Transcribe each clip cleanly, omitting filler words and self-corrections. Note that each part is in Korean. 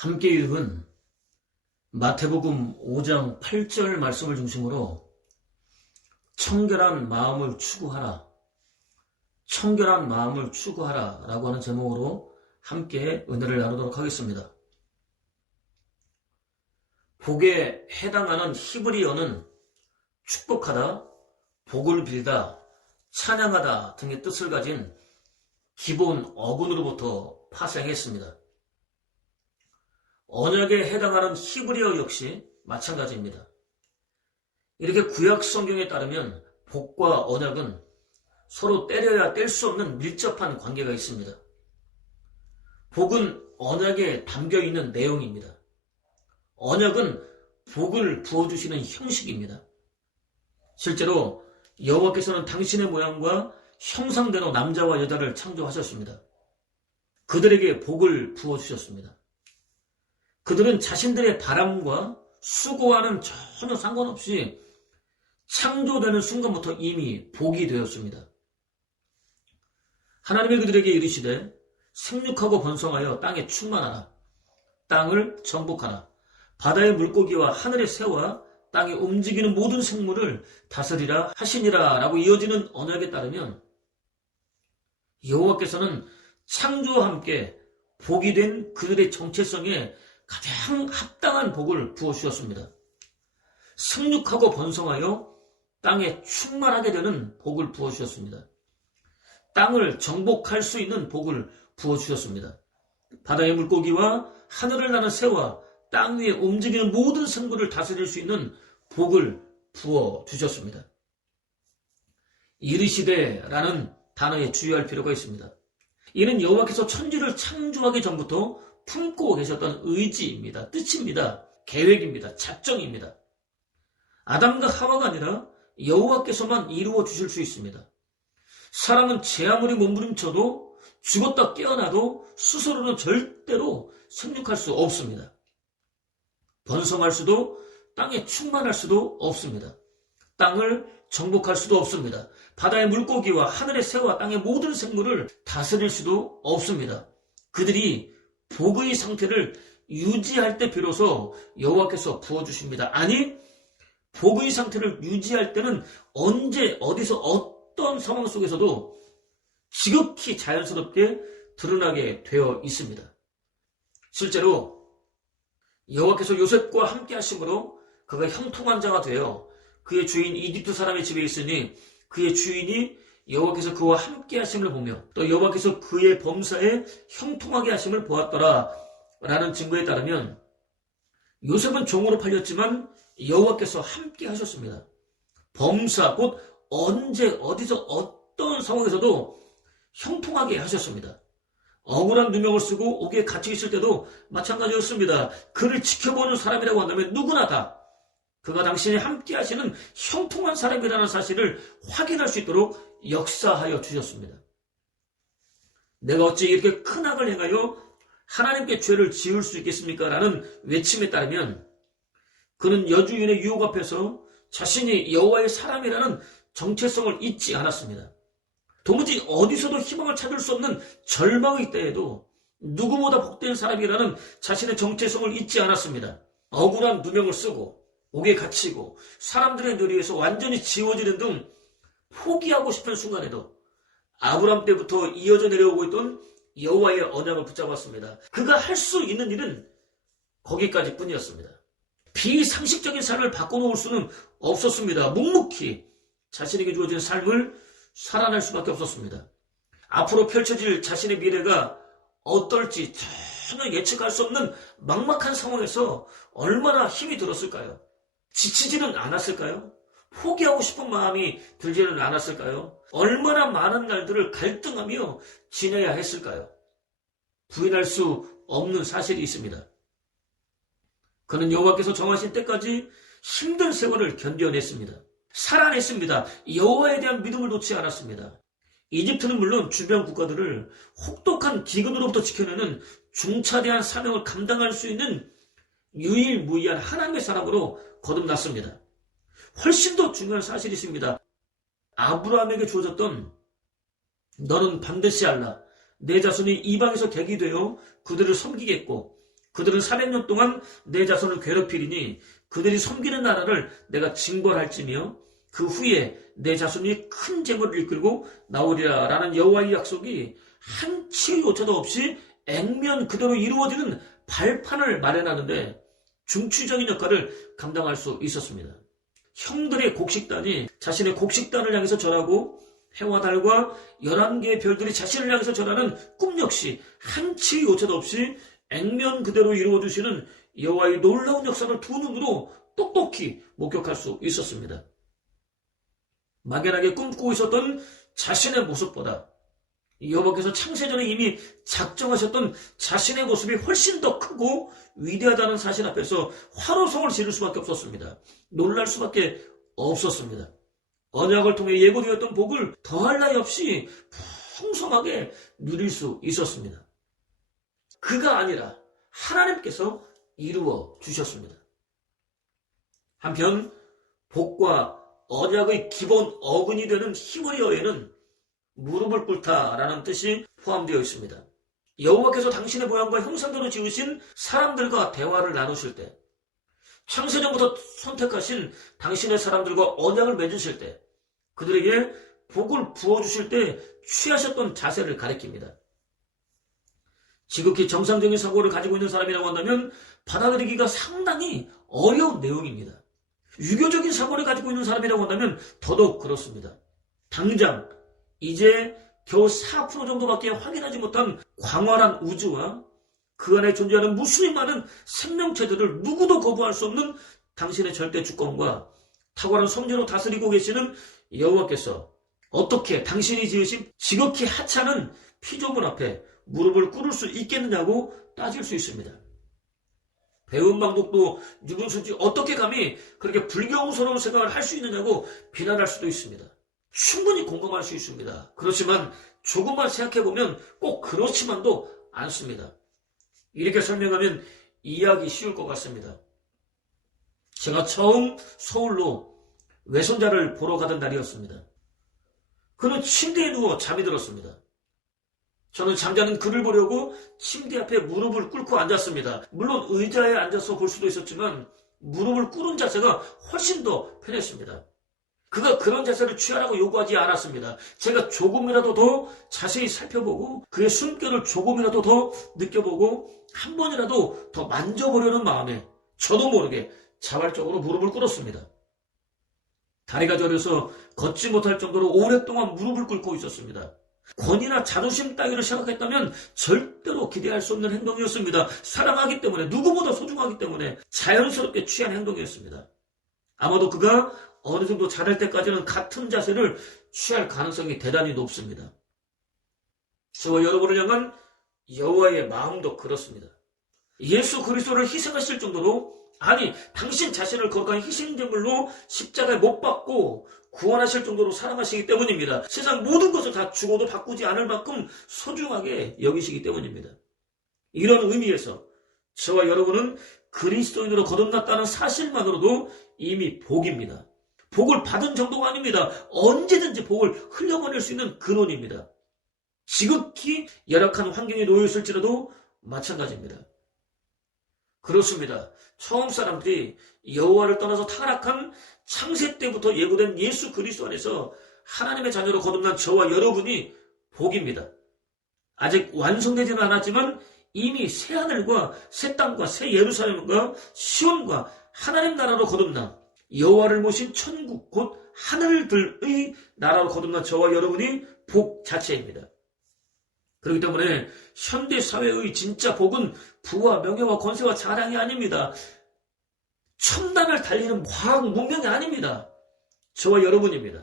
함께 읽은 마태복음 5장 8절 말씀을 중심으로 청결한 마음을 추구하라, 청결한 마음을 추구하라 라고 하는 제목으로 함께 은혜를 나누도록 하겠습니다. 복에 해당하는 히브리어는 축복하다, 복을 빌다, 찬양하다 등의 뜻을 가진 기본 어근으로부터 파생했습니다. 언약에 해당하는 히브리어 역시 마찬가지입니다. 이렇게 구약 성경에 따르면 복과 언약은 서로 때려야 뗄 수 없는 밀접한 관계가 있습니다. 복은 언약에 담겨 있는 내용입니다. 언약은 복을 부어주시는 형식입니다. 실제로 여호와께서는 당신의 모양과 형상대로 남자와 여자를 창조하셨습니다. 그들에게 복을 부어주셨습니다. 그들은 자신들의 바람과 수고와는 전혀 상관없이 창조되는 순간부터 이미 복이 되었습니다. 하나님이 그들에게 이르시되 생육하고 번성하여 땅에 충만하라, 땅을 정복하라, 바다의 물고기와 하늘의 새와 땅에 움직이는 모든 생물을 다스리라 하시니라 라고 이어지는 언약에 따르면 여호와께서는 창조와 함께 복이 된 그들의 정체성에 가장 합당한 복을 부어주셨습니다. 생육하고 번성하여 땅에 충만하게 되는 복을 부어주셨습니다. 땅을 정복할 수 있는 복을 부어주셨습니다. 바다의 물고기와 하늘을 나는 새와 땅 위에 움직이는 모든 생물을 다스릴 수 있는 복을 부어주셨습니다. 이르시되라는 단어에 주의할 필요가 있습니다. 이는 여호와께서 천지를 창조하기 전부터 품고 계셨던 의지입니다. 뜻입니다. 계획입니다. 작정입니다. 아담과 하와가 아니라 여호와께서만 이루어 주실 수 있습니다. 사람은 제 아무리 몸부림쳐도 죽었다 깨어나도 스스로는 절대로 생육할 수 없습니다. 번성할 수도 땅에 충만할 수도 없습니다. 땅을 정복할 수도 없습니다. 바다의 물고기와 하늘의 새와 땅의 모든 생물을 다스릴 수도 없습니다. 그들이 복의 상태를 유지할 때 비로소 여호와께서 부어주십니다. 아니, 복의 상태를 유지할 때는 언제 어디서 어떤 상황 속에서도 지극히 자연스럽게 드러나게 되어 있습니다. 실제로 여호와께서 요셉과 함께 하심으로 그가 형통한 자가 되어 그의 주인 이집트 사람의 집에 있으니 그의 주인이 여호와께서 그와 함께 하심을 보며 또 여호와께서 그의 범사에 형통하게 하심을 보았더라 라는 증거에 따르면 요셉은 종으로 팔렸지만 여호와께서 함께 하셨습니다. 범사 곧 언제 어디서 어떤 상황에서도 형통하게 하셨습니다. 억울한 누명을 쓰고 옥에 갇혀 있을 때도 마찬가지였습니다. 그를 지켜보는 사람이라고 한다면 누구나 다 그가 당신이 함께 하시는 형통한 사람이라는 사실을 확인할 수 있도록 역사하여 주셨습니다. 내가 어찌 이렇게 큰 악을 행하여 하나님께 죄를 지을 수 있겠습니까? 라는 외침에 따르면 그는 여주인의 유혹 앞에서 자신이 여호와의 사람이라는 정체성을 잊지 않았습니다. 도무지 어디서도 희망을 찾을 수 없는 절망의 때에도 누구보다 복된 사람이라는 자신의 정체성을 잊지 않았습니다. 억울한 누명을 쓰고 옥에 갇히고 사람들의 누리에서 완전히 지워지는 등 포기하고 싶은 순간에도 아브람 때부터 이어져 내려오고 있던 여호와의 언약을 붙잡았습니다. 그가 할 수 있는 일은 거기까지 뿐이었습니다. 비상식적인 삶을 바꿔놓을 수는 없었습니다. 묵묵히 자신에게 주어진 삶을 살아낼 수밖에 없었습니다. 앞으로 펼쳐질 자신의 미래가 어떨지 전혀 예측할 수 없는 막막한 상황에서 얼마나 힘이 들었을까요? 지치지는 않았을까요? 포기하고 싶은 마음이 들지는 않았을까요? 얼마나 많은 날들을 갈등하며 지내야 했을까요? 부인할 수 없는 사실이 있습니다. 그는 여호와께서 정하신 때까지 힘든 세월을 견뎌냈습니다. 살아냈습니다. 여호와에 대한 믿음을 놓지 않았습니다. 이집트는 물론 주변 국가들을 혹독한 기근으로부터 지켜내는 중차대한 사명을 감당할 수 있는 유일무이한 하나님의 사람으로 거듭났습니다. 훨씬 더 중요한 사실이 있습니다. 아브라함에게 주어졌던 너는 반드시 알라. 내 자손이 이방에서 객이 되어 그들을 섬기겠고 그들은 400년 동안 내 자손을 괴롭히리니 그들이 섬기는 나라를 내가 징벌할지며 그 후에 내 자손이 큰 재물을 이끌고 나오리라 라는 여호와의 약속이 한치의 오차도 없이 액면 그대로 이루어지는 발판을 마련하는데 중추적인 역할을 감당할 수 있었습니다. 형들의 곡식단이 자신의 곡식단을 향해서 절하고 해와 달과 11개의 별들이 자신을 향해서 절하는 꿈 역시 한치의 오차도 없이 액면 그대로 이루어주시는 여호와의 놀라운 역사를 두 눈으로 똑똑히 목격할 수 있었습니다. 막연하게 꿈꾸고 있었던 자신의 모습보다 여호와께서 창세전에 이미 작정하셨던 자신의 모습이 훨씬 더 크고 위대하다는 사실 앞에서 화로성을 지를 수밖에 없었습니다. 놀랄 수밖에 없었습니다. 언약을 통해 예고되었던 복을 더할 나위 없이 풍성하게 누릴 수 있었습니다. 그가 아니라 하나님께서 이루어 주셨습니다. 한편 복과 언약의 기본 어근이 되는 히브리어에는 무릎을 꿇다라는 뜻이 포함되어 있습니다. 여호와께서 당신의 모양과 형상대로 지으신 사람들과 대화를 나누실 때, 창세전부터 선택하신 당신의 사람들과 언약을 맺으실 때, 그들에게 복을 부어주실 때 취하셨던 자세를 가리킵니다. 지극히 정상적인 사고를 가지고 있는 사람이라고 한다면 받아들이기가 상당히 어려운 내용입니다. 유교적인 사고를 가지고 있는 사람이라고 한다면 더더욱 그렇습니다. 당장 이제 겨우 4% 정도밖에 확인하지 못한 광활한 우주와 그 안에 존재하는 무수히 많은 생명체들을 누구도 거부할 수 없는 당신의 절대 주권과 탁월한 섭리로 다스리고 계시는 여호와께서 어떻게 당신이 지으신 지극히 하찮은 피조물 앞에 무릎을 꿇을 수 있겠느냐고 따질 수 있습니다. 배운 방독도 유분수지 어떻게 감히 그렇게 불경스러운 생각을 할 수 있느냐고 비난할 수도 있습니다. 충분히 공감할 수 있습니다. 그렇지만 조금만 생각해보면 꼭 그렇지만도 않습니다. 이렇게 설명하면 이해하기 쉬울 것 같습니다. 제가 처음 서울로 외손자를 보러 가던 날이었습니다. 그는 침대에 누워 잠이 들었습니다. 저는 잠자는 그를 보려고 침대 앞에 무릎을 꿇고 앉았습니다. 물론 의자에 앉아서 볼 수도 있었지만 무릎을 꿇은 자세가 훨씬 더 편했습니다. 그가 그런 자세를 취하라고 요구하지 않았습니다. 제가 조금이라도 더 자세히 살펴보고 그의 숨결을 조금이라도 더 느껴보고 한 번이라도 더 만져보려는 마음에 저도 모르게 자발적으로 무릎을 꿇었습니다. 다리가 저려서 걷지 못할 정도로 오랫동안 무릎을 꿇고 있었습니다. 권위나 자존심 따위를 생각했다면 절대로 기대할 수 없는 행동이었습니다. 사랑하기 때문에, 누구보다 소중하기 때문에 자연스럽게 취한 행동이었습니다. 아마도 그가 어느 정도 자랄 때까지는 같은 자세를 취할 가능성이 대단히 높습니다. 저와 여러분을 향한 여호와의 마음도 그렇습니다. 예수 그리스도를 희생하실 정도로, 아니 당신 자신을 거룩한 희생제물로 십자가에 못 박고 구원하실 정도로 사랑하시기 때문입니다. 세상 모든 것을 다 주고도 바꾸지 않을 만큼 소중하게 여기시기 때문입니다. 이런 의미에서 저와 여러분은 그리스도인으로 거듭났다는 사실만으로도 이미 복입니다. 복을 받은 정도가 아닙니다. 언제든지 복을 흘려보낼 수 있는 근원입니다. 지극히 열악한 환경에 놓여 있을지라도 마찬가지입니다. 그렇습니다. 처음 사람들이 여호와를 떠나서 타락한 창세 때부터 예고된 예수 그리스도 안에서 하나님의 자녀로 거듭난 저와 여러분이 복입니다. 아직 완성되지는 않았지만 이미 새 하늘과 새 땅과 새 예루살렘과 시온과 하나님 나라로 거듭난 여호와를 모신 천국 곧 하늘들의 나라로 거듭난 저와 여러분이 복 자체입니다. 그렇기 때문에 현대사회의 진짜 복은 부와 명예와 권세와 자랑이 아닙니다. 첨단을 달리는 과학 문명이 아닙니다. 저와 여러분입니다.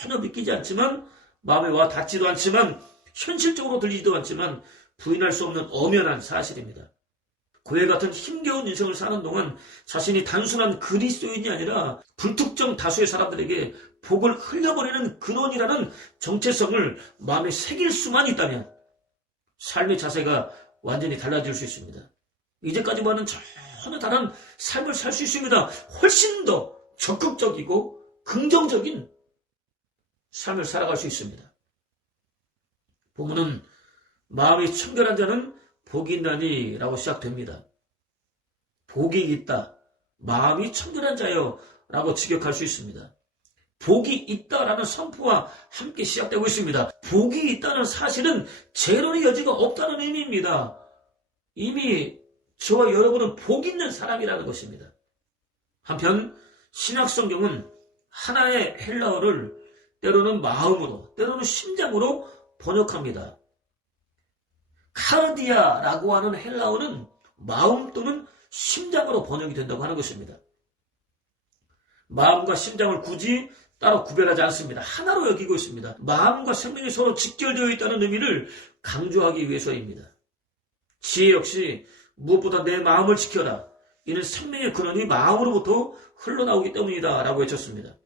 전혀 믿기지 않지만, 마음에 와 닿지도 않지만, 현실적으로 들리지도 않지만 부인할 수 없는 엄연한 사실입니다. 고해 같은 힘겨운 인생을 사는 동안 자신이 단순한 그리스도인이 아니라 불특정 다수의 사람들에게 복을 흘려버리는 근원이라는 정체성을 마음에 새길 수만 있다면 삶의 자세가 완전히 달라질 수 있습니다. 이제까지와는 전혀 다른 삶을 살 수 있습니다. 훨씬 더 적극적이고 긍정적인 삶을 살아갈 수 있습니다. 본문은 마음이 청결한 자는 복이 있나니 라고 시작됩니다. 복이 있다. 마음이 청결한 자여 라고 직역할 수 있습니다. 복이 있다라는 선포와 함께 시작되고 있습니다. 복이 있다는 사실은 재론의 여지가 없다는 의미입니다. 이미 저와 여러분은 복 있는 사람이라는 것입니다. 한편 신약성경은 하나의 헬라어를 때로는 마음으로, 때로는 심장으로 번역합니다. 카르디아라고 하는 헬라어는 마음 또는 심장으로 번역이 된다고 하는 것입니다. 마음과 심장을 굳이 따로 구별하지 않습니다. 하나로 여기고 있습니다. 마음과 생명이 서로 직결되어 있다는 의미를 강조하기 위해서입니다. 지혜 역시 무엇보다 내 마음을 지켜라. 이는 생명의 근원이 마음으로부터 흘러나오기 때문이다 라고 외쳤습니다.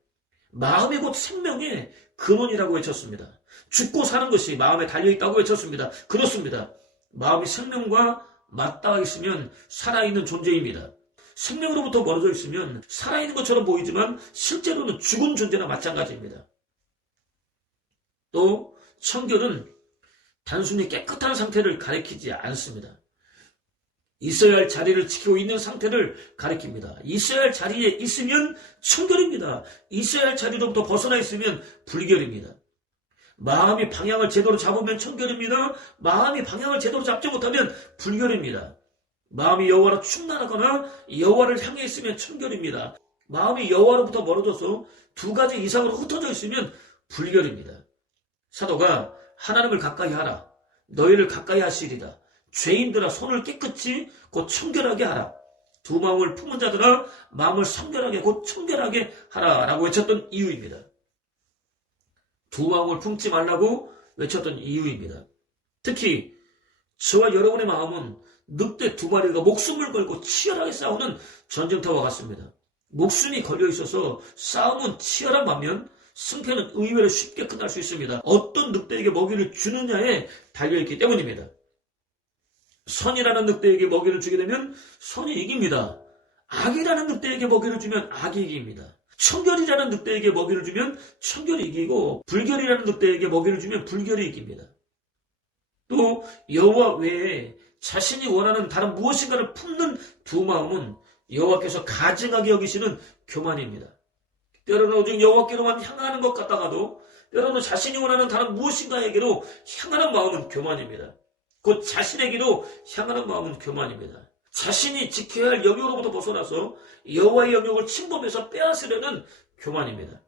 마음이 곧 생명의 근원이라고 외쳤습니다. 죽고 사는 것이 마음에 달려있다고 외쳤습니다. 그렇습니다. 마음이 생명과 맞닿아 있으면 살아있는 존재입니다. 생명으로부터 멀어져 있으면 살아있는 것처럼 보이지만 실제로는 죽은 존재나 마찬가지입니다. 또 청결은 단순히 깨끗한 상태를 가리키지 않습니다. 있어야 할 자리를 지키고 있는 상태를 가리킵니다. 있어야 할 자리에 있으면 청결입니다. 있어야 할 자리로부터 벗어나 있으면 불결입니다. 마음이 방향을 제대로 잡으면 청결입니다. 마음이 방향을 제대로 잡지 못하면 불결입니다. 마음이 여호와로 충만하거나 여호와를 향해 있으면 청결입니다. 마음이 여호와로부터 멀어져서 두 가지 이상으로 흩어져 있으면 불결입니다. 사도가 하나님을 가까이 하라. 너희를 가까이 하시리라. 죄인들아 손을 깨끗이 곧 청결하게 하라. 두 마음을 품은 자들아 마음을 성결하게 곧 청결하게 하라 라고 외쳤던 이유입니다. 두 마음을 품지 말라고 외쳤던 이유입니다. 특히 저와 여러분의 마음은 늑대 두 마리가 목숨을 걸고 치열하게 싸우는 전쟁터와 같습니다. 목숨이 걸려 있어서 싸움은 치열한 반면 승패는 의외로 쉽게 끝날 수 있습니다. 어떤 늑대에게 먹이를 주느냐에 달려있기 때문입니다. 선이라는 늑대에게 먹이를 주게 되면 선이 이깁니다. 악이라는 늑대에게 먹이를 주면 악이 이깁니다. 청결이라는 늑대에게 먹이를 주면 청결이 이기고 불결이라는 늑대에게 먹이를 주면 불결이 이깁니다. 또 여호와 외에 자신이 원하는 다른 무엇인가를 품는 두 마음은 여호와께서 가증하게 여기시는 교만입니다. 때로는 오직 여호와께로만 향하는 것 같다가도 때로는 자신이 원하는 다른 무엇인가에게로 향하는 마음은 교만입니다. 곧 자신에게로 향하는 마음은 교만입니다. 자신이 지켜야 할 영역으로부터 벗어나서 여호와의 영역을 침범해서 빼앗으려는 교만입니다.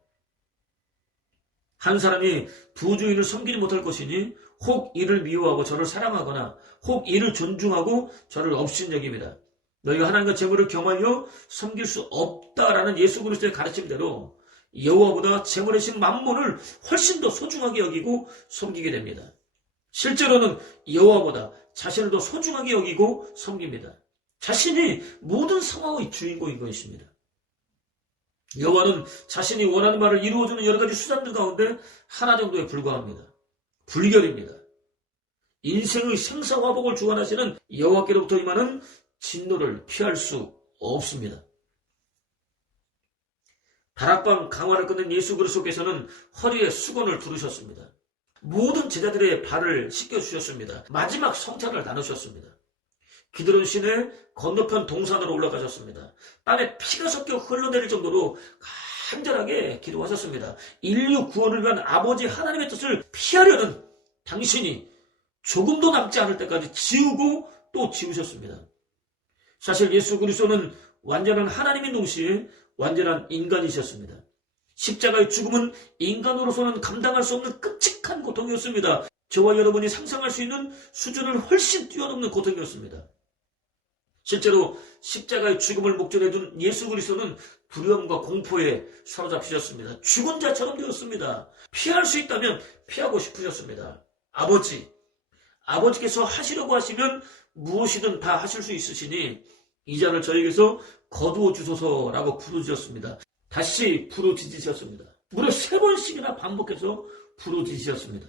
한 사람이 부주인을 섬기지 못할 것이니 혹 이를 미워하고 저를 사랑하거나 혹 이를 존중하고 저를 업신여깁니다. 너희가 하나님과 재물을 겸하여 섬길 수 없다라는 예수 그리스도의 가르침대로 여호와보다 재물의 신 맘몬을 훨씬 더 소중하게 여기고 섬기게 됩니다. 실제로는 여호와보다 자신을 더 소중하게 여기고 섬깁니다. 자신이 모든 상황의 주인공인 것입니다. 여호와는 자신이 원하는 말을 이루어주는 여러 가지 수단들 가운데 하나 정도에 불과합니다. 불결입니다. 인생의 생사화복을 주관하시는 여호와께로부터 임하는 진노를 피할 수 없습니다. 다락방 강화를 끝낸 예수 그리스도께서는 허리에 수건을 두르셨습니다. 모든 제자들의 발을 씻겨주셨습니다. 마지막 성찬을 나누셨습니다. 기드론 시내 건너편 동산으로 올라가셨습니다. 땀에 피가 섞여 흘러내릴 정도로 간절하게 기도하셨습니다. 인류 구원을 위한 아버지 하나님의 뜻을 피하려는 당신이 조금도 남지 않을 때까지 지우고 또 지우셨습니다. 사실 예수 그리스도는 완전한 하나님인 동시에 완전한 인간이셨습니다. 십자가의 죽음은 인간으로서는 감당할 수 없는 끔찍한 고통이었습니다. 저와 여러분이 상상할 수 있는 수준을 훨씬 뛰어넘는 고통이었습니다. 실제로 십자가의 죽음을 목전에 둔 예수 그리스도는 두려움과 공포에 사로잡히셨습니다. 죽은 자처럼 되었습니다. 피할 수 있다면 피하고 싶으셨습니다. 아버지께서 하시려고 하시면 무엇이든 다 하실 수 있으시니 이 잔을 저에게서 거두어 주소서라고 부르짖었습니다. 다시 부르짖으셨습니다. 무려 3번씩이나 반복해서 부르짖으셨습니다.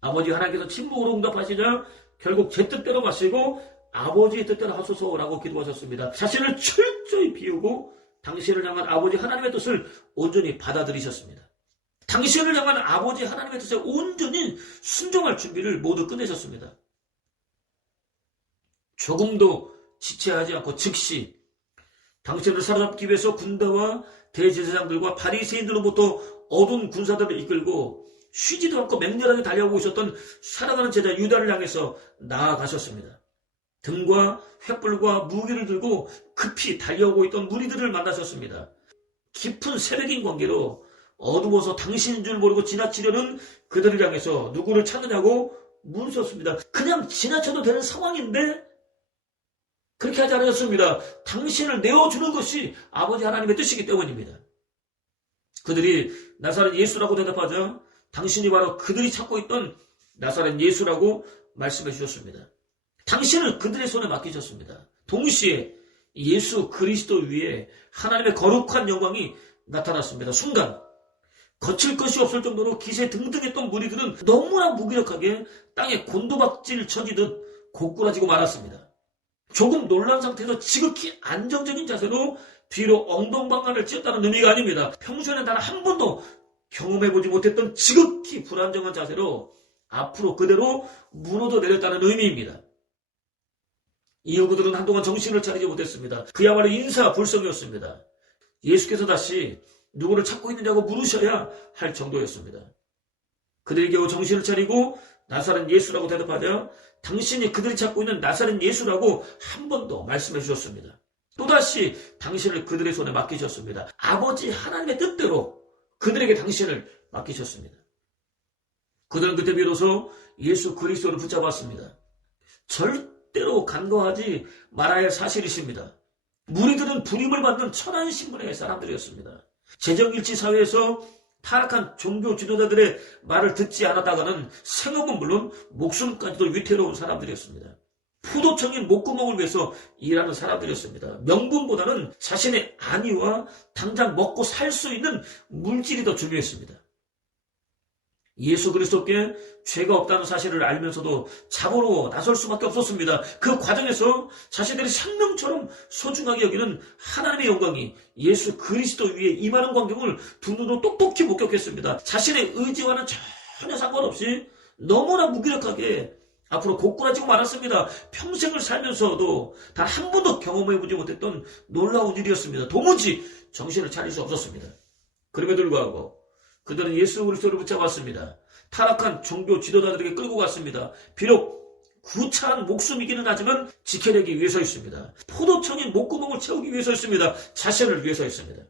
아버지 하나님께서 침묵으로 응답하시자 결국 제 뜻대로 마시고 아버지의 뜻대로 하소서라고 기도하셨습니다. 자신을 철저히 비우고 당신을 향한 아버지 하나님의 뜻을 온전히 받아들이셨습니다. 당신을 향한 아버지 하나님의 뜻에 온전히 순종할 준비를 모두 끝내셨습니다. 조금도 지체하지 않고 즉시 당신을 사로잡기 위해서 군대와 대제사장들과 바리새인들로부터 어두운 군사들을 이끌고 쉬지도 않고 맹렬하게 달려오고 있었던 사랑하는 제자 유다를 향해서 나아가셨습니다. 등과 횃불과 무기를 들고 급히 달려오고 있던 무리들을 만나셨습니다. 깊은 새벽인 관계로 어두워서 당신인 줄 모르고 지나치려는 그들을 향해서 누구를 찾느냐고 물으셨습니다. 그냥 지나쳐도 되는 상황인데 그렇게 하지 않으셨습니다. 당신을 내어주는 것이 아버지 하나님의 뜻이기 때문입니다. 그들이 나사렛 예수라고 대답하자 당신이 바로 그들이 찾고 있던 나사렛 예수라고 말씀해 주셨습니다. 당신을 그들의 손에 맡기셨습니다. 동시에 예수 그리스도 위에 하나님의 거룩한 영광이 나타났습니다. 순간 거칠 것이 없을 정도로 기세 등등했던 무리들은 너무나 무기력하게 땅에 곤두박질 쳐지듯 고꾸라지고 말았습니다. 조금 놀란 상태에서 지극히 안정적인 자세로 뒤로 엉덩방아를 찧었다는 의미가 아닙니다. 평소에는 단 한 번도 경험해보지 못했던 지극히 불안정한 자세로 앞으로 그대로 무너져 내렸다는 의미입니다. 이후 그들은 한동안 정신을 차리지 못했습니다. 그야말로 인사불성이었습니다. 예수께서 다시 누구를 찾고 있느냐고 물으셔야 할 정도였습니다. 그들이 겨우 정신을 차리고 나사렛 예수라고 대답하자 당신이 그들이 찾고 있는 나사렛 예수라고 한 번 더 말씀해 주셨습니다. 또다시 당신을 그들의 손에 맡기셨습니다. 아버지 하나님의 뜻대로 그들에게 당신을 맡기셨습니다. 그들은 그때 비로소 예수 그리스도를 붙잡았습니다. 절대로 간과하지 말아야 할 사실이십니다. 무리들은 불임을 받는 천한 신분의 사람들이었습니다. 재정일치 사회에서 타락한 종교 지도자들의 말을 듣지 않았다가는 생업은 물론 목숨까지도 위태로운 사람들이었습니다. 포도청인 목구멍을 위해서 일하는 사람들이었습니다. 명분보다는 자신의 안위와 당장 먹고 살 수 있는 물질이 더 중요했습니다. 예수 그리스도께 죄가 없다는 사실을 알면서도 잡으러 나설 수밖에 없었습니다. 그 과정에서 자신들이 생명처럼 소중하게 여기는 하나님의 영광이 예수 그리스도 위에 임하는 광경을 두 눈으로 똑똑히 목격했습니다. 자신의 의지와는 전혀 상관없이 너무나 무기력하게 앞으로 고꾸라지고 말았습니다. 평생을 살면서도 단 한 번도 경험해보지 못했던 놀라운 일이었습니다. 도무지 정신을 차릴 수 없었습니다. 그럼에도 불구하고 그들은 예수 그리스도를 붙잡았습니다. 타락한 종교 지도자들에게 끌고 갔습니다. 비록 구차한 목숨이기는 하지만 지켜내기 위해서였습니다. 포도청인 목구멍을 채우기 위해서였습니다. 자신을 위해서였습니다.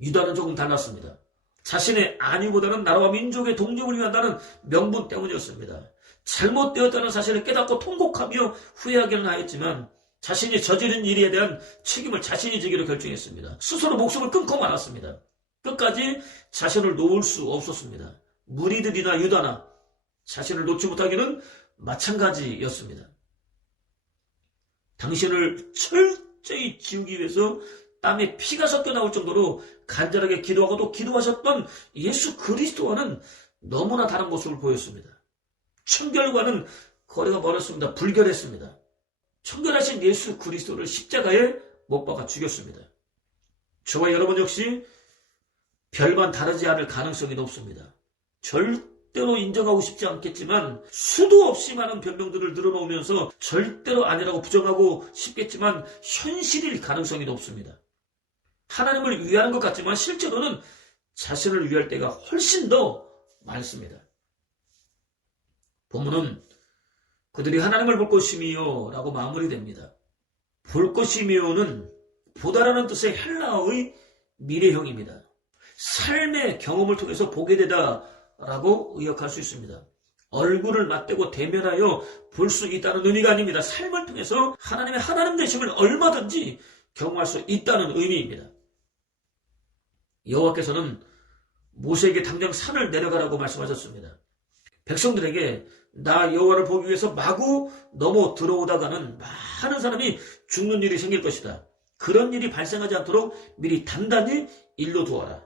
유다는 조금 달랐습니다. 자신의 안위보다는 나라와 민족의 독립을 위한다는 명분 때문이었습니다. 잘못되었다는 사실을 깨닫고 통곡하며 후회하기는 하였지만 자신이 저지른 일에 대한 책임을 자신이 지기로 결정했습니다. 스스로 목숨을 끊고 말았습니다. 끝까지 자신을 놓을 수 없었습니다. 무리들이나 유다나 자신을 놓지 못하기는 마찬가지였습니다. 당신을 철저히 지우기 위해서 땀에 피가 섞여 나올 정도로 간절하게 기도하고 또 기도하셨던 예수 그리스도와는 너무나 다른 모습을 보였습니다. 청결과는 거리가 멀었습니다. 불결했습니다. 청결하신 예수 그리스도를 십자가에 못 박아 죽였습니다. 저와 여러분 역시 별반 다르지 않을 가능성이 높습니다. 절대로 인정하고 싶지 않겠지만 수도 없이 많은 변명들을 늘어놓으면서 절대로 아니라고 부정하고 싶겠지만 현실일 가능성이 높습니다. 하나님을 위하는 것 같지만 실제로는 자신을 위할 때가 훨씬 더 많습니다. 본문은 그들이 하나님을 볼 것이미요 라고 마무리됩니다. 볼 것이미요는 보다라는 뜻의 헬라어의 미래형입니다. 삶의 경험을 통해서 보게 되다라고 의역할 수 있습니다. 얼굴을 맞대고 대면하여 볼 수 있다는 의미가 아닙니다. 삶을 통해서 하나님의 하나님 되심을 얼마든지 경험할 수 있다는 의미입니다. 여호와께서는 모세에게 당장 산을 내려가라고 말씀하셨습니다. 백성들에게 나 여호와를 보기 위해서 마구 넘어 들어오다가는 많은 사람이 죽는 일이 생길 것이다. 그런 일이 발생하지 않도록 미리 단단히 일러두어라.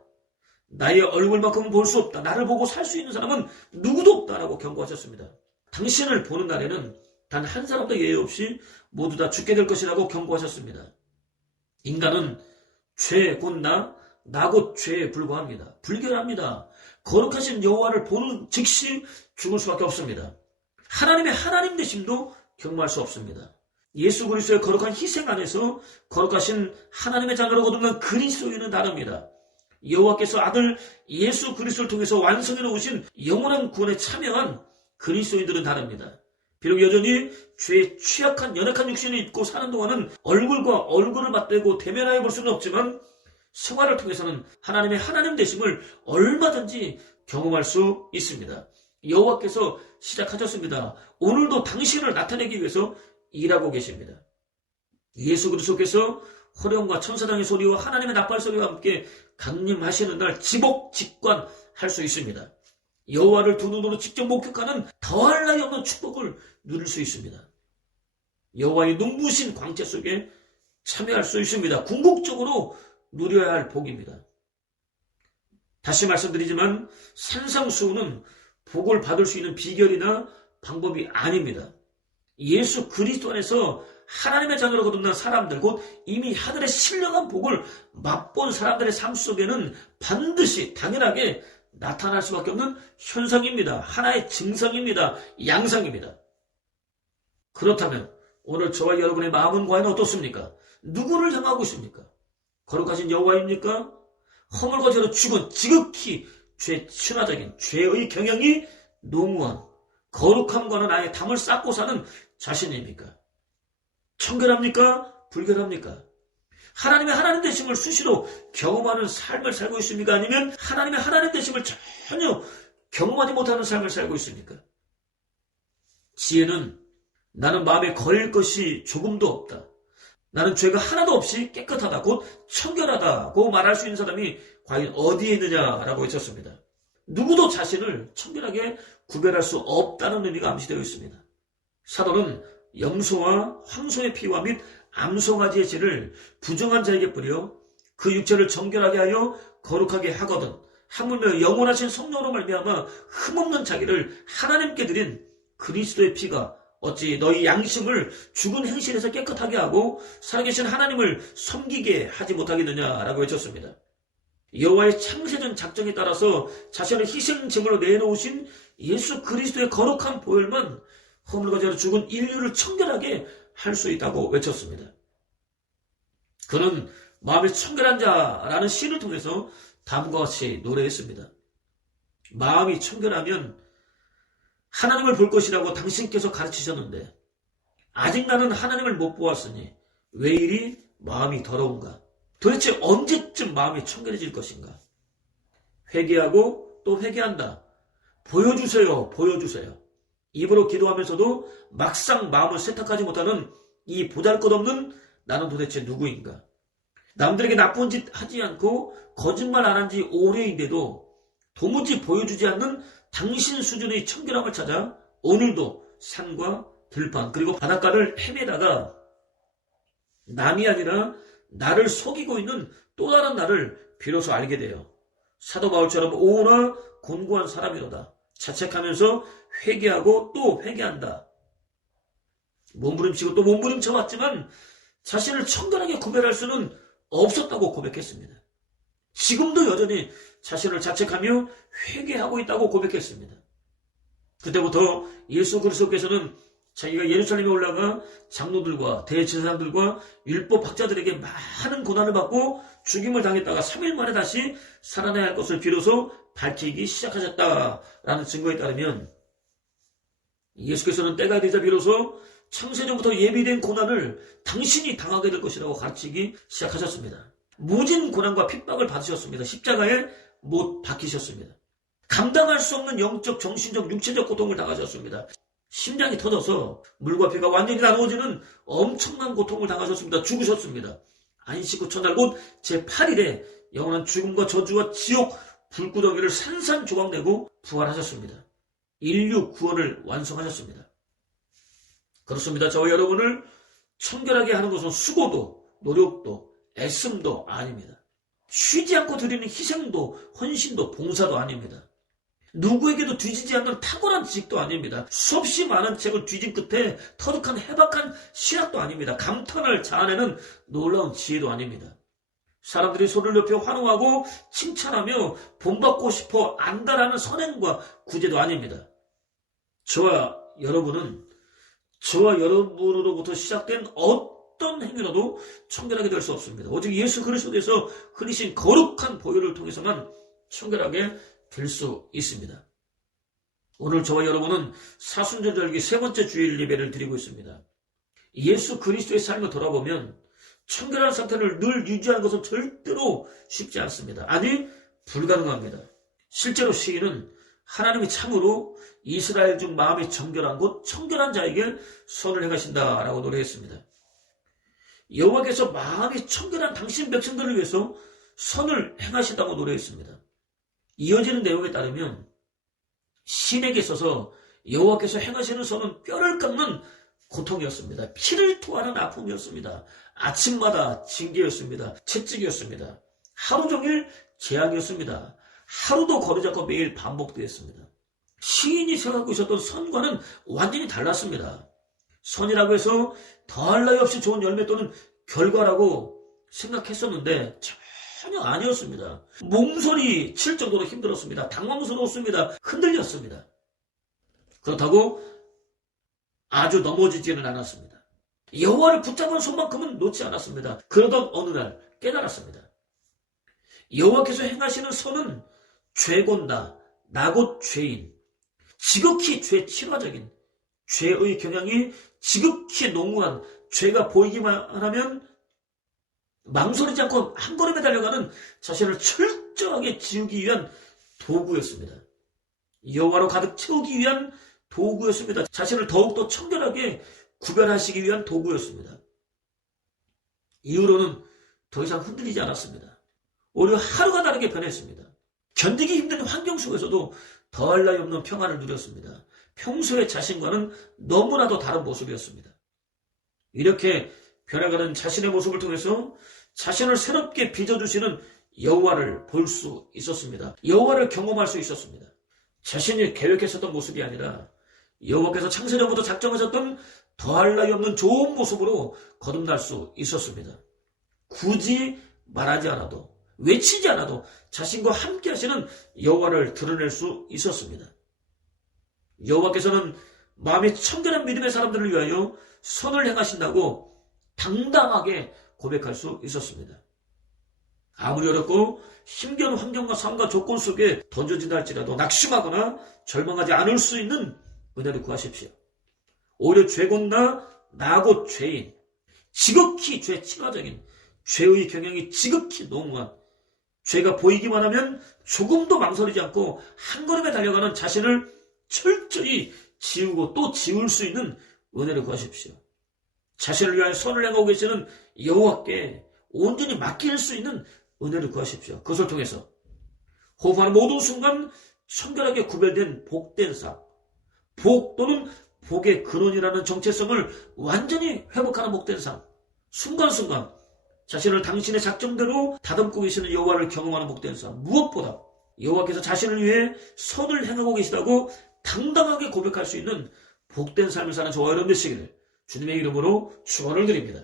나의 얼굴만큼은 볼 수 없다. 나를 보고 살 수 있는 사람은 누구도 없다라고 경고하셨습니다. 당신을 보는 날에는 단 한 사람도 예외 없이 모두 다 죽게 될 것이라고 경고하셨습니다. 인간은 죄 곧 나 곧 죄에 불과합니다. 불결합니다. 거룩하신 여호와를 보는 즉시 죽을 수밖에 없습니다. 하나님의 하나님 되심도 경험할 수 없습니다. 예수 그리스도의 거룩한 희생 안에서 거룩하신 하나님의 자녀로 거듭난 그리스도인은 다릅니다. 여호와께서 아들 예수 그리스도를 통해서 완성해 놓으신 영원한 구원에 참여한 그리스도인들은 다릅니다. 비록 여전히 죄에 취약한 연약한 육신을 입고 사는 동안은 얼굴과 얼굴을 맞대고 대면하여 볼 수는 없지만 생활을 통해서는 하나님의 하나님 되심을 얼마든지 경험할 수 있습니다. 여호와께서 시작하셨습니다. 오늘도 당신을 나타내기 위해서 일하고 계십니다. 예수 그리스도께서 호령과 천사장의 소리와 하나님의 나팔 소리와 함께 강림하시는 날 지복직관할 수 있습니다. 여호와를 두 눈으로 직접 목격하는 더할 나위 없는 축복을 누릴 수 있습니다. 여호와의 눈부신 광채 속에 참여할 수 있습니다. 궁극적으로 누려야 할 복입니다. 다시 말씀드리지만 산상수훈은 복을 받을 수 있는 비결이나 방법이 아닙니다. 예수 그리스도 안에서 하나님의 자녀로 거듭난 사람들, 곧 이미 하늘의 신령한 복을 맛본 사람들의 삶 속에는 반드시 당연하게 나타날 수밖에 없는 현상입니다. 하나의 증상입니다. 양상입니다. 그렇다면 오늘 저와 여러분의 마음은 과연 어떻습니까? 누구를 향하고 있습니까? 거룩하신 여호와입니까? 허물과 죄로 죽은 지극히 친화적인 죄의 경영이 농후한 거룩함과는 아예 담을 쌓고 사는 자신입니까? 청결합니까? 불결합니까? 하나님의 하나님 되심을 수시로 경험하는 삶을 살고 있습니까? 아니면 하나님의 하나님 되심을 전혀 경험하지 못하는 삶을 살고 있습니까? 지혜는 나는 마음에 걸릴 것이 조금도 없다. 나는 죄가 하나도 없이 깨끗하다, 곧 청결하다고 말할 수 있는 사람이 과연 어디에 있느냐라고 외쳤습니다. 누구도 자신을 청결하게 구별할 수 없다는 의미가 암시되어 있습니다. 사도는 염소와 황소의 피와 및 암송아지의 씨를 부정한 자에게 뿌려 그 육체를 정결하게 하여 거룩하게 하거든 하물며 영원하신 성령으로 말미암아 흠없는 자기를 하나님께 드린 그리스도의 피가 어찌 너희 양심을 죽은 행실에서 깨끗하게 하고 살아계신 하나님을 섬기게 하지 못하겠느냐라고 외쳤습니다. 여호와의 창세전 작정에 따라서 자신을 희생제물로 내놓으신 예수 그리스도의 거룩한 보혈만 허물과 죄로 죽은 인류를 청결하게 할 수 있다고 외쳤습니다. 그는 마음이 청결한 자라는 시를 통해서 다음과 같이 노래했습니다. 마음이 청결하면 하나님을 볼 것이라고 당신께서 가르치셨는데 아직 나는 하나님을 못 보았으니 왜 이리 마음이 더러운가? 도대체 언제쯤 마음이 청결해질 것인가? 회개하고 또 회개한다. 보여주세요. 보여주세요. 입으로 기도하면서도 막상 마음을 세탁하지 못하는 이 보잘것없는 나는 도대체 누구인가? 남들에게 나쁜 짓 하지 않고 거짓말 안 한 지 오래인데도 도무지 보여주지 않는 당신 수준의 청결함을 찾아 오늘도 산과 들판 그리고 바닷가를 헤매다가 남이 아니라 나를 속이고 있는 또 다른 나를 비로소 알게 돼요. 사도 바울처럼 오나 곤고한 사람이로다. 자책하면서 회개하고 또 회개한다. 몸부림치고 또 몸부림쳐 왔지만 자신을 청결하게 구별할 수는 없었다고 고백했습니다. 지금도 여전히 자신을 자책하며 회개하고 있다고 고백했습니다. 그때부터 예수 그리스도께서는 자기가 예루살렘에 올라가 장로들과 대제사장들과 율법학자들에게 많은 고난을 받고 죽임을 당했다가 3일 만에 다시 살아나야 할 것을 비로소 밝히기 시작하셨다라는 증거에 따르면 예수께서는 때가 되자 비로소 창세전부터 예비된 고난을 당신이 당하게 될 것이라고 가르치기 시작하셨습니다. 무진 고난과 핍박을 받으셨습니다. 십자가에 못 박히셨습니다. 감당할 수 없는 영적, 정신적, 육체적 고통을 당하셨습니다. 심장이 터져서 물과 피가 완전히 나누어지는 엄청난 고통을 당하셨습니다. 죽으셨습니다. 안식 후 첫날 곧 제8일에 영원한 죽음과 저주와 지옥 불구덩이를 산산조각내고 부활하셨습니다. 인류 구원을 완성하셨습니다. 그렇습니다. 저와 여러분을 청결하게 하는 것은 수고도 노력도 애씀도 아닙니다. 쉬지 않고 드리는 희생도 헌신도 봉사도 아닙니다. 누구에게도 뒤지지 않는 탁월한 지식도 아닙니다. 수없이 많은 책을 뒤진 끝에 터득한 해박한 신학도 아닙니다. 감탄을 자아내는 놀라운 지혜도 아닙니다. 사람들이 소리를 높여 환호하고 칭찬하며 본받고 싶어 안다라는 선행과 구제도 아닙니다. 저와 여러분은 저와 여러분으로부터 시작된 어떤 행위로도 청결하게 될 수 없습니다. 오직 예수 그리스도께서 흘리신 거룩한 보혈을 통해서만 청결하게 될 수 있습니다. 오늘 저와 여러분은 사순절절기 세 번째 주일 예배를 드리고 있습니다. 예수 그리스도의 삶을 돌아보면 청결한 상태를 늘 유지하는 것은 절대로 쉽지 않습니다. 아니, 불가능합니다. 실제로 시인은 하나님이 참으로 이스라엘 중 마음이 정결한 곧 청결한 자에게 선을 행하신다라고 노래했습니다. 여호와께서 마음이 청결한 당신 백성들을 위해서 선을 행하신다고 노래했습니다. 이어지는 내용에 따르면 신에게 있어서 여호와께서 행하시는 선은 뼈를 깎는 고통이었습니다. 피를 토하는 아픔이었습니다. 아침마다 징계였습니다. 채찍이었습니다. 하루 종일 재앙이었습니다. 하루도 거르지 않고 매일 반복되었습니다. 시인이 생각하고 있었던 선과는 완전히 달랐습니다. 선이라고 해서 더할 나위 없이 좋은 열매 또는 결과라고 생각했었는데 전혀 아니었습니다. 몸소리 칠 정도로 힘들었습니다. 당황스러웠습니다. 흔들렸습니다. 그렇다고 아주 넘어지지는 않았습니다. 여호와를 붙잡은 손만큼은 놓지 않았습니다. 그러던 어느 날 깨달았습니다. 여호와께서 행하시는 선은 죄곧 나 곧 죄인, 지극히 죄칠화적인, 죄의 경향이 지극히 농후한, 죄가 보이기만 하면 망설이지 않고 한 걸음에 달려가는 자신을 철저하게 지우기 위한 도구였습니다. 여호와로 가득 채우기 위한 도구였습니다. 자신을 더욱더 청결하게 구별하시기 위한 도구였습니다. 이후로는 더 이상 흔들리지 않았습니다. 오히려 하루가 다르게 변했습니다. 견디기 힘든 환경 속에서도 더할 나위 없는 평안을 누렸습니다. 평소의 자신과는 너무나도 다른 모습이었습니다. 이렇게 변해가는 자신의 모습을 통해서 자신을 새롭게 빚어주시는 여호와를 볼 수 있었습니다. 여호와를 경험할 수 있었습니다. 자신이 계획했었던 모습이 아니라 여호와께서 창세전부터 작정하셨던 더할 나위 없는 좋은 모습으로 거듭날 수 있었습니다. 굳이 말하지 않아도, 외치지 않아도 자신과 함께 하시는 여호와를 드러낼 수 있었습니다. 여호와께서는 마음이 청결한 믿음의 사람들을 위하여 선을 행하신다고 당당하게 고백할 수 있었습니다. 아무리 어렵고 힘겨운 환경과 삶과 조건 속에 던져진다 할지라도 낙심하거나 절망하지 않을 수 있는 은혜를 구하십시오. 오히려 죄곧 나 곧 죄인, 지극히 죄칠화적인, 죄의 경향이 지극히 농후한, 죄가 보이기만 하면 조금도 망설이지 않고 한 걸음에 달려가는 자신을 철저히 지우고 또 지울 수 있는 은혜를 구하십시오. 자신을 위하여 선을 행하고 계시는 여호와께 온전히 맡길 수 있는 은혜를 구하십시오. 그것을 통해서 호흡하는 모든 순간 청결하게 구별된 복된 삶, 복 또는 복의 근원이라는 정체성을 완전히 회복하는 복된 삶, 순간순간 자신을 당신의 작정대로 다듬고 계시는 여호와를 경험하는 복된 삶, 무엇보다 여호와께서 자신을 위해 선을 행하고 계시다고 당당하게 고백할 수 있는 복된 삶을 사는 저와 여러분 되시기를 주님의 이름으로 축원을 드립니다.